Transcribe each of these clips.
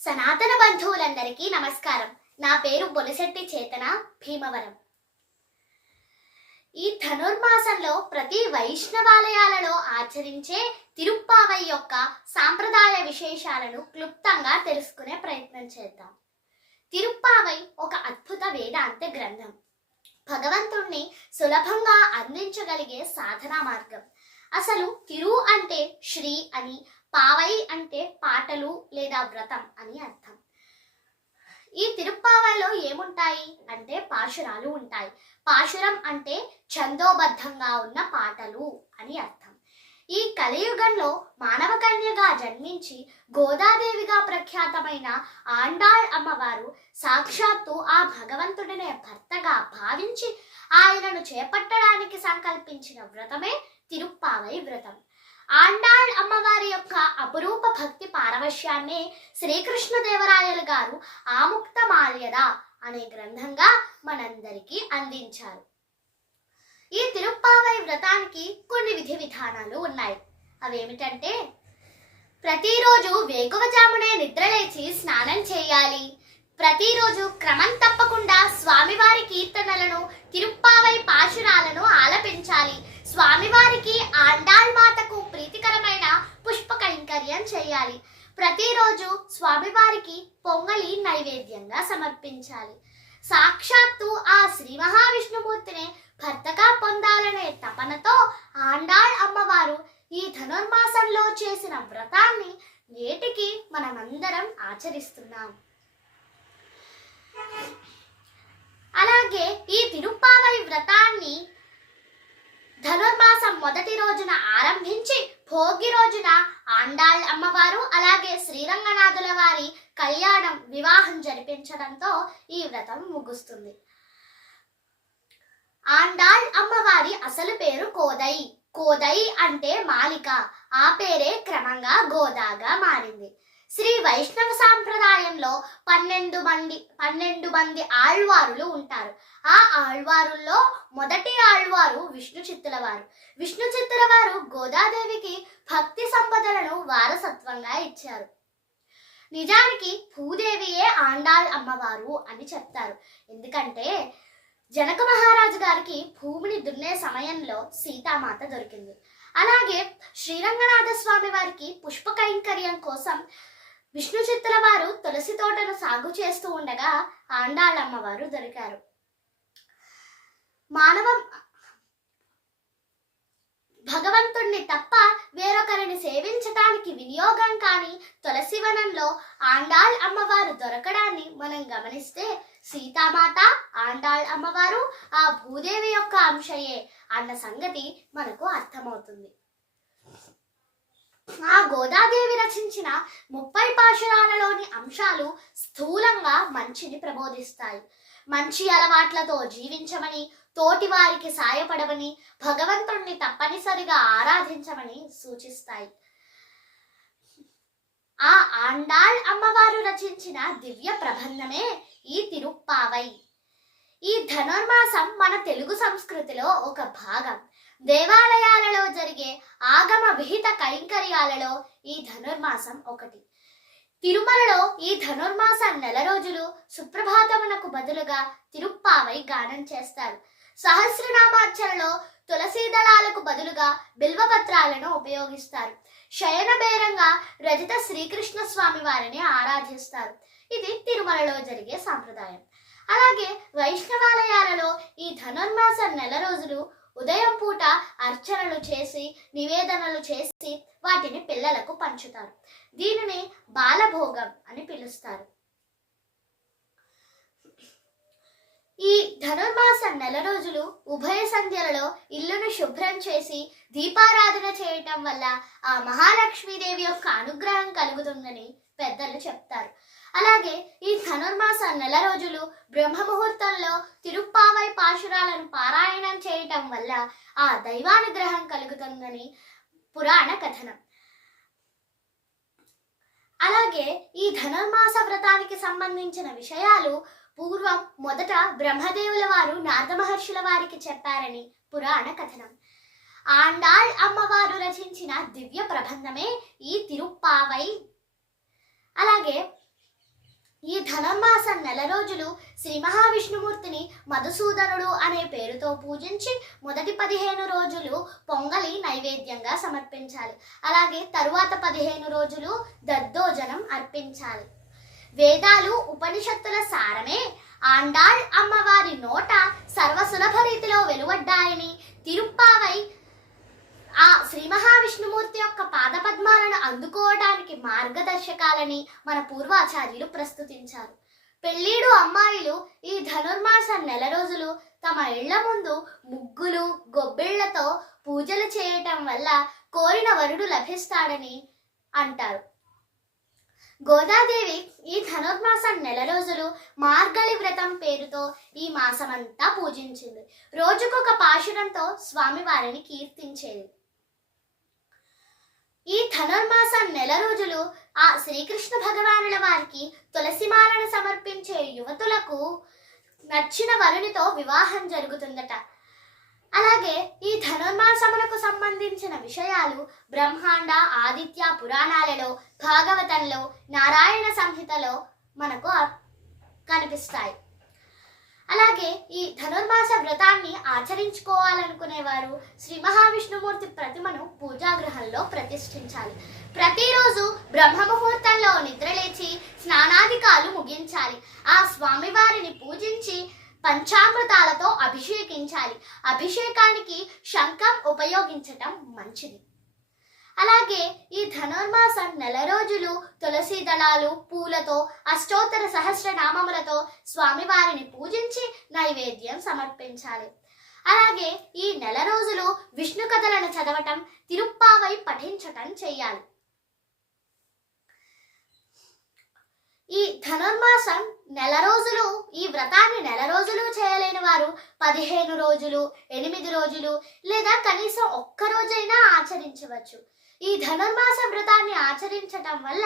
సనాతన బంధువులందరికీ నమస్కారం. నా పేరు బొలిశెట్టి చేతన, భీమవరం. ఈ ధనుర్మాసంలో ప్రతి వైష్ణవాలయాలలో ఆచరించే తిరుప్పావై యొక్క సాంప్రదాయ విశేషాలను క్లుప్తంగా తెలుసుకునే ప్రయత్నం చేద్దాం. తిరుప్పావై ఒక అద్భుత వేదాంత గ్రంథం. భగవంతుణ్ణి సులభంగా అందించగలిగే సాధనా మార్గం. అసలు తిరు అంటే శ్రీ అని, పావై అంటే పాటలు లేదా వ్రతం అని అర్థం. ఈ తిరుప్పావైలో ఏముంటాయి అంటే పాశురాలు ఉంటాయి. పాశురం అంటే ఛందోబద్ధంగా ఉన్న పాటలు అని అర్థం. ఈ కలియుగంలో మానవ కన్యగా జన్మించి గోదాదేవిగా ప్రఖ్యాతమైన ఆండాళ్ అమ్మవారు సాక్షాత్తు ఆ భగవంతుడినే భర్తగా భావించి ఆయనను చేపట్టడానికి సంకల్పించిన వ్రతమే తిరుప్పావై వ్రతం. ఆండాళ్ అమ్మవారి యొక్క అపురూప భక్తి పారవశ్యాన్ని శ్రీకృష్ణదేవరాయలు గారు ఆముక్తమాల్యద అనే గ్రంథంగా మనందరికీ అందించారు. ఈ తిరుప్పావై వ్రతానికి కొన్ని విధి విధానాలు ఉన్నాయి. అవేమిటంటే, ప్రతిరోజు వేకువజామునే నిద్రలేచి స్నానం చేయాలి. ప్రతిరోజు క్రమం తప్పకుండా స్వామివారి కీర్తనలను, తిరుప్పావై పాశురాలను ఆలపించాలి. స్వామివారికి ఆండాళ్ మాతకు ప్రీతికరమైన పుష్ప కైంకర్యం చేయాలి. ప్రతిరోజు స్వామివారికి పొంగలి నైవేద్యంగా సమర్పించాలి. సాక్షాత్తు ఆ శ్రీ మహావిష్ణుమూర్తిని భర్తగా పొందాలనే తపనతో ఆండాళ్ అమ్మవారు ఈ ధనుర్మాసంలో చేసిన వ్రతాన్ని నేటికి మనమందరం ఆచరిస్తున్నాం. అలాగే ఈ తిరుప్పావై వ్రతాన్ని ధనుర్మాసం మొదటి రోజున ఆరంభించి భోగి రోజున ఆండాళ్ అమ్మవారు అలాగే శ్రీరంగనాథుల వారి కళ్యాణం, వివాహం జరిపించడంతో ఈ వ్రతం ముగుస్తుంది. ఆండాళ్ అమ్మవారి అసలు పేరు కోదై. కోదై అంటే మాలిక. ఆ పేరే క్రమంగా గోదాగా మారింది. శ్రీ వైష్ణవ సాంప్రదాయంలో 12 మంది ఆళ్వారులు ఉంటారు. ఆ ఆళ్వారుల్లో మొదటి ఆళ్వారు విష్ణు చిత్తుల వారు. విష్ణు చిత్తుల వారు గోదాదేవికి భక్తి సంపదలను వారసత్వంగా ఇచ్చారు. నిజానికి భూదేవియే ఆండాళ్ అమ్మవారు అని చెప్తారు. ఎందుకంటే జనక మహారాజు గారికి భూమిని దున్నే సమయంలో సీతామాత దొరికింది. అలాగే శ్రీరంగనాథ స్వామి వారికి పుష్ప కైంకర్యం కోసం విష్ణు చిత్తుల వారు తులసి తోటను సాగు చేస్తూ ఉండగా ఆండాళ్ అమ్మవారు దొరికారు. భగవంతుణ్ణి తప్ప వేరొకరిని సేవించటానికి వినియోగం కాని తులసి వనంలో ఆండాళ్ అమ్మవారు దొరకడాన్ని మనం గమనిస్తే సీతామాత, ఆండాళ్ అమ్మవారు ఆ భూదేవి యొక్క అంశయే అన్న సంగతి మనకు అర్థమవుతుంది. ఆ గోదాదేవి రచించిన 30 పాశురాలలోని అంశాలు స్థూలంగా మంచిని ప్రబోధిస్తాయి. మంచి అలవాట్లతో జీవించమని, తోటి వారికి సాయపడమని, భగవంతుణ్ణి తప్పనిసరిగా ఆరాధించమని సూచిస్తాయి. ఆ ఆండాళ్ అమ్మవారు రచించిన దివ్య ప్రబంధమే ఈ తిరుప్పావై. ఈ ధనుర్మాసం మన తెలుగు సంస్కృతిలో ఒక భాగం. దేవాలయాలలో జరిగే ఆగమ విహిత కైంకర్యాలలో ఈ ధనుర్మాసం ఒకటి. తిరుమలలో ఈ ధనుర్మాస నెల రోజులు సుప్రభాతమునకు బదులుగా తిరుప్పావై గానం చేస్తారు. సహస్రనామార్చనలో తులసీ దళాలకు బదులుగా బిల్వపత్రాలను ఉపయోగిస్తారు. శయన బేరంగా రజిత శ్రీకృష్ణ స్వామి వారిని ఆరాధిస్తారు. ఇది తిరుమలలో జరిగే సాంప్రదాయం. అలాగే వైష్ణవాలయాలలో ఈ ధనుర్మాస నెల రోజులు ఉదయం పూట అర్చనలు చేసి, నివేదనలు చేసి వాటిని పిల్లలకు పంచుతారు. దీనిని బాలభోగం అని పిలుస్తారు. ఈ ధనుర్మాస నెల రోజులు ఉభయ సంధ్యలలో ఇల్లును శుభ్రం చేసి దీపారాధన చేయటం వల్ల ఆ మహాలక్ష్మీదేవి యొక్క అనుగ్రహం కలుగుతుందని పెద్దలు చెప్తారు. అలాగే ఈ ధనుర్మాస నెల రోజులు బ్రహ్మముహూర్తంలో తిరుప్పావై పాశురాలను పారాయణం చేయటం వల్ల ఆ దైవానుగ్రహం కలుగుతుందని పురాణ కథనం. అలాగే ఈ ధనుర్మాస వ్రతానికి సంబంధించిన విషయాలు పూర్వం మొదట బ్రహ్మదేవుల వారు నారద మహర్షుల వారికి చెప్పారని పురాణ కథనం. ఆండాళ్ అమ్మవారు రచించిన దివ్య ప్రబంధమే ఈ తిరుప్పావై. అలాగే ఈ ధనుర్మాసం నెల రోజులు శ్రీ మహావిష్ణుమూర్తిని మధుసూదనుడు అనే పేరుతో పూజించి మొదటి 15 రోజులు పొంగలి నైవేద్యంగా సమర్పించాలి. అలాగే తరువాత 15 రోజులు దద్దోజనం అర్పించాలి. వేదాలు ఉపనిషత్తుల సారమే ఆండాళ్ అమ్మవారి నోట సర్వసులభ రీతిలో వెలువడ్డాయని, తిరుప్పావై ఆ శ్రీ మహావిష్ణుమూర్తి యొక్క పాదపద్మాలను అందుకోవడానికి మార్గదర్శకాలని మన పూర్వాచార్యులు ప్రస్తుతించారు. పెళ్ళీడు అమ్మాయిలు ఈ ధనుర్మాసం నెల రోజులు తమ ఇళ్ల ముందు ముగ్గులు గొబ్బిళ్లతో పూజలు చేయటం వల్ల కోరిన వరుడు లభిస్తాడని అంటారు. గోదాదేవి ఈ ధనుర్మాసం నెల రోజులు మార్గళి వ్రతం పేరుతో ఈ మాసమంతా పూజించింది. రోజుకొక పాశురంతో స్వామివారిని కీర్తించేది. ఈ ధనుర్మాసం నెల రోజులు ఆ శ్రీకృష్ణ భగవానుల వారికి తులసిమాలను సమర్పించే యువతులకు నచ్చిన వరునితో వివాహం జరుగుతుందట. అలాగే ఈ ధనుర్మాసములకు సంబంధించిన విషయాలు బ్రహ్మాండ ఆదిత్య పురాణాలలో, భాగవతంలో, నారాయణ సంహితలో మనకు కనిపిస్తాయి. అలాగే ఈ ధనుర్మాస వ్రతాన్ని ఆచరించుకోవాలనుకునేవారు శ్రీ మహావిష్ణుమూర్తి ప్రతిమను పూజాగృహంలో ప్రతిష్ఠించాలి. ప్రతిరోజు బ్రహ్మముహూర్తంలో నిద్రలేచి స్నానాధికాలు ముగించాలి. ఆ స్వామివారిని పూజించి పంచామృతాలతో అభిషేకించాలి. అభిషేకానికి శంఖం ఉపయోగించటం మంచిది. అలాగే ఈ ధనుర్మాసం నెల రోజులు తులసి దళాలు, పూలతో, అష్టోత్తర సహస్రనామములతో స్వామివారిని పూజించి నైవేద్యం సమర్పించాలి. అలాగే ఈ నెల రోజులు విష్ణు కథలను చదవటం, తిరుప్పావై పఠించటం చేయాలి. ఈ ధనుర్మాసం నెల రోజులు, ఈ వ్రతాన్ని నెల రోజులు చేయలేని వారు 15 రోజులు, 8 రోజులు లేదా కనీసం ఒక్క రోజైనా ఆచరించవచ్చు. ఈ ధనుర్మాస వ్రతాన్ని ఆచరించటం వల్ల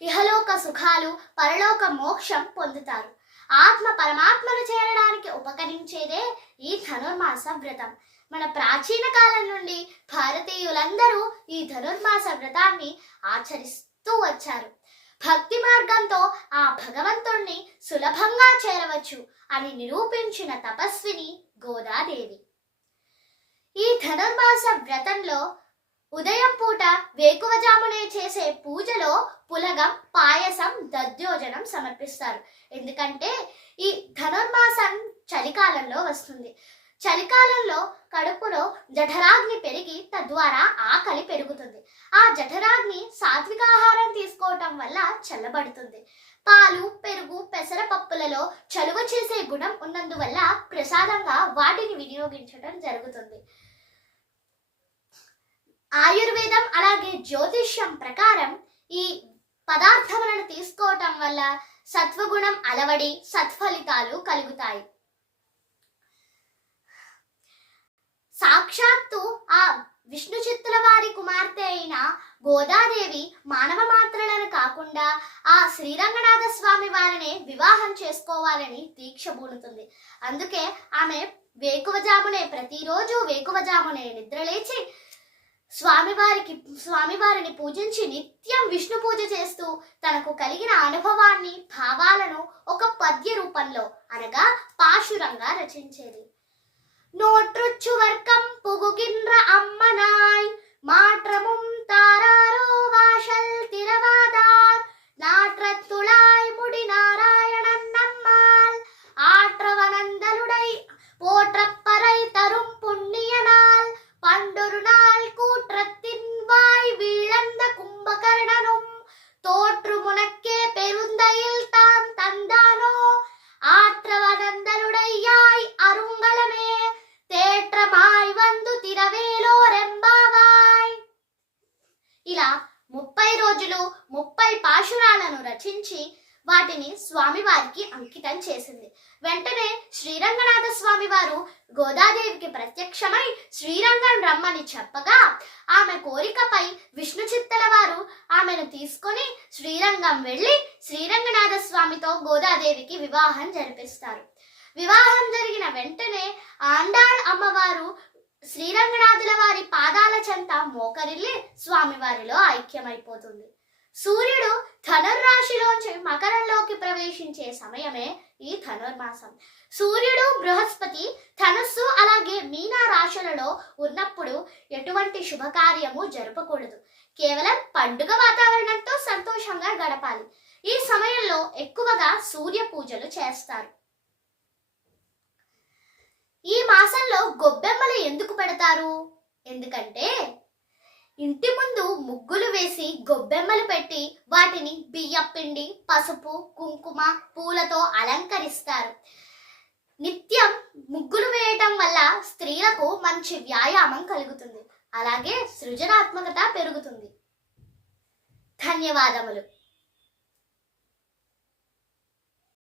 ఇహలోక సుఖాలు, పరలోక మోక్షం పొందుతారు. ఆత్మ పరమాత్మను చేరడానికి ఉపకరించేదే ఈ ధనుర్మాస వ్రతం. మన ప్రాచీన కాలం నుండి భారతీయులందరూ ఈ ధనుర్మాస వ్రతాన్ని ఆచరిస్తూ వచ్చారు. భక్తి మార్గంతో ఆ భగవంతుణ్ణి సులభంగా చేరవచ్చు అని నిరూపించిన తపస్విని గోదాదేవి. ఈ ధనుర్మాస వ్రతంలో ఉదయం పూట వేకువజామునే చేసే పూజలో పులగం, పాయసం, దద్యోజనం సమర్పిస్తారు. ఎందుకంటే ఈ ధనుర్మాసం చలికాలంలో వస్తుంది. చలికాలంలో కడుపులో జఠరాగ్ని పెరిగి తద్వారా ఆకలి పెరుగుతుంది. ఆ జఠరాగ్ని సాత్విక ఆహారం తీసుకోవటం వల్ల చల్లబడుతుంది. పాలు, పెరుగు, పెసరపప్పులలో చలువ చేసే గుణం ఉన్నందువల్ల ప్రసాదంగా వాటిని వినియోగించడం జరుగుతుంది. ఆయుర్వేదం అలాగే జ్యోతిష్యం ప్రకారం ఈ పదార్థములను తీసుకోవటం వల్ల సత్వగుణం అలవడి సత్ఫలితాలు కలుగుతాయి. సాక్షాత్తు ఆ విష్ణు చిత్తుల వారి కుమార్తె అయిన గోదాదేవి మానవ మాత్రలను కాకుండా ఆ శ్రీరంగనాథ స్వామి వారిని వివాహం చేసుకోవాలని దీక్ష పూనుతుంది. అందుకే ఆమె ప్రతిరోజు వేకువజామునే నిద్రలేచి స్వామివారిని పూజించి నిత్యం విష్ణు పూజ చేస్తూ తనకు కలిగిన అనుభవాన్ని, భావాలను ఒక పద్య రూపంలో అనగా పాశురంగా రచించేది. நோற்றுச்சு வர்க்கம் புகுகின்ற அம்மனாய் மாற்றமும் தாராரோ வாசல் திரவாதார் நாற்றத்துளாய் முடி நாராயணன் நம்மால் ஆற்றவனந்தலுடை போற்றப்பறை தரும் புண்ணிய நாள் பண்டொரு நாள் கூற்றத்தின் வாய் வீழந்த கும்பகர்ணனும் தோற்று முனக்கே பெருந்தையில் தான் தந்தானோ ஆற்றவனந்தலுடையாய் அருங்கலமே తేట్రమాయ్ వందు తిరవేలో రెంబావాయ్. ఇలా 30 రోజులు 30 పాశురాలను రచించి వాటిని స్వామివారికి అంకితం చేసింది. వెంటనే శ్రీరంగనాథ స్వామి వారు గోదాదేవికి ప్రత్యక్షమై శ్రీరంగం రమ్మని చెప్పగా ఆమె కోరికపై విష్ణు చిత్తల వారు ఆమెను తీసుకొని శ్రీరంగం వెళ్ళి శ్రీరంగనాథ స్వామితో గోదాదేవికి వివాహం జరిపిస్తారు. వివాహం జరిగిన వెంటనే ఆండాళ్ అమ్మవారు శ్రీరంగనాథుల వారి పాదాల చెంత మోకరిల్లి స్వామివారిలో ఐక్యమైపోతుంది. సూర్యుడు ధనుర్రాశిలోంచి మకరంలోకి ప్రవేశించే సమయమే ఈ ధనుర్మాసం. సూర్యుడు బృహస్పతి ధనుస్సు అలాగే మీనా రాశులలో ఉన్నప్పుడు ఎటువంటి శుభకార్యము జరపకూడదు. కేవలం పండుగ వాతావరణంతో సంతోషంగా గడపాలి. ఈ సమయంలో ఎక్కువగా సూర్య పూజలు చేస్తారు. ఈ మాసంలో గొబ్బెమ్మలు ఎందుకు పెడతారు? ఎందుకంటే ఇంటి ముందు ముగ్గులు వేసి గొబ్బెమ్మలు పెట్టి వాటిని బియ్యపిండి, పసుపు, కుంకుమ, పూలతో అలంకరిస్తారు. నిత్యం ముగ్గులు వేయటం వల్ల స్త్రీలకు మంచి వ్యాయామం కలుగుతుంది. అలాగే సృజనాత్మకత పెరుగుతుంది. ధన్యవాదములు.